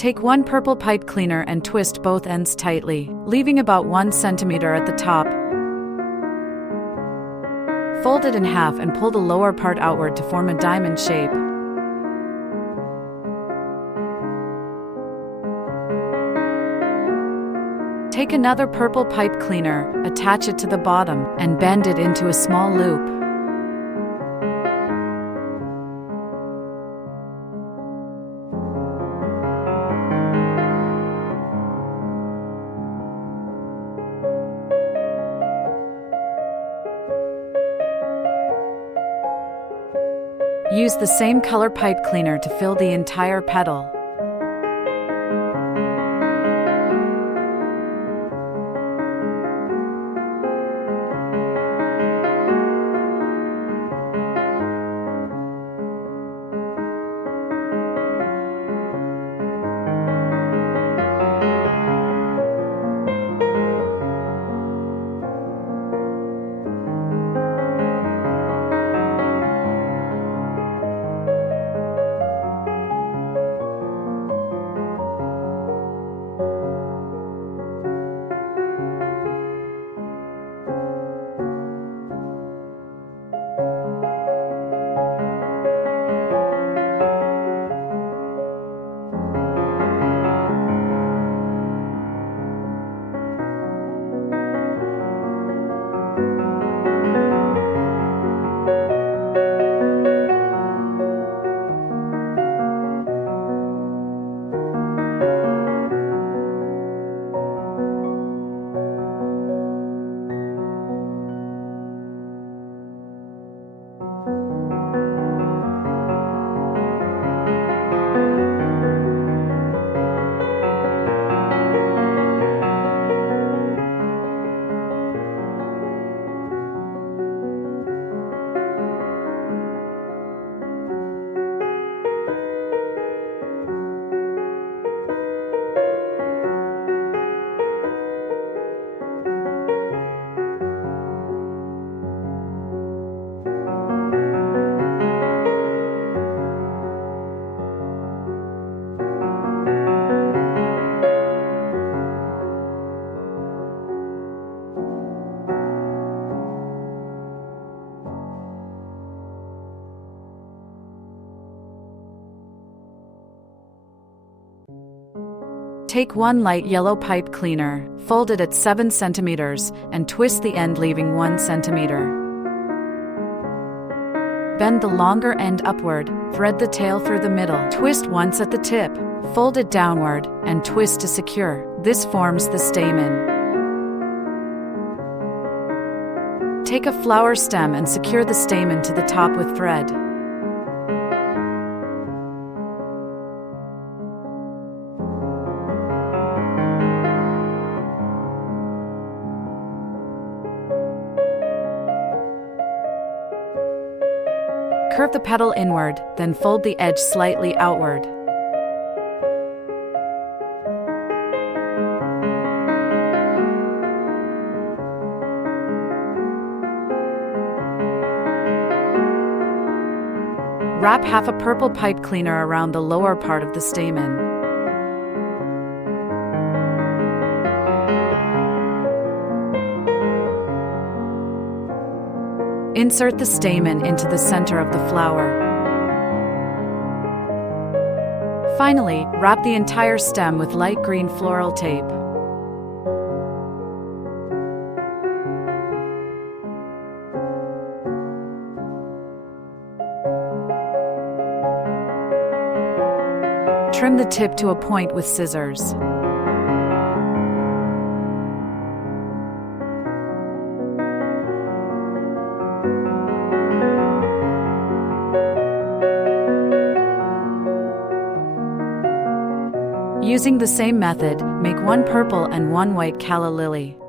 Take one purple pipe cleaner and twist both ends tightly, leaving about 1 centimeter at the top. Fold it in half and pull the lower part outward to form a diamond shape. Take another purple pipe cleaner, attach it to the bottom, and bend it into a small loop. Use the same color pipe cleaner to fill the entire petal. Take one light yellow pipe cleaner, fold it at 7 centimeters, and twist the end leaving 1 centimeter. Bend the longer end upward, thread the tail through the middle, twist once at the tip, fold it downward, and twist to secure. This forms the stamen. Take a flower stem and secure the stamen to the top with thread. Curve the petal inward, then fold the edge slightly outward. Wrap half a purple pipe cleaner around the lower part of the stamen. Insert the stamen into the center of the flower. Finally, wrap the entire stem with light green floral tape. Trim the tip to a point with scissors. Using the same method, make one purple and one white calla lily.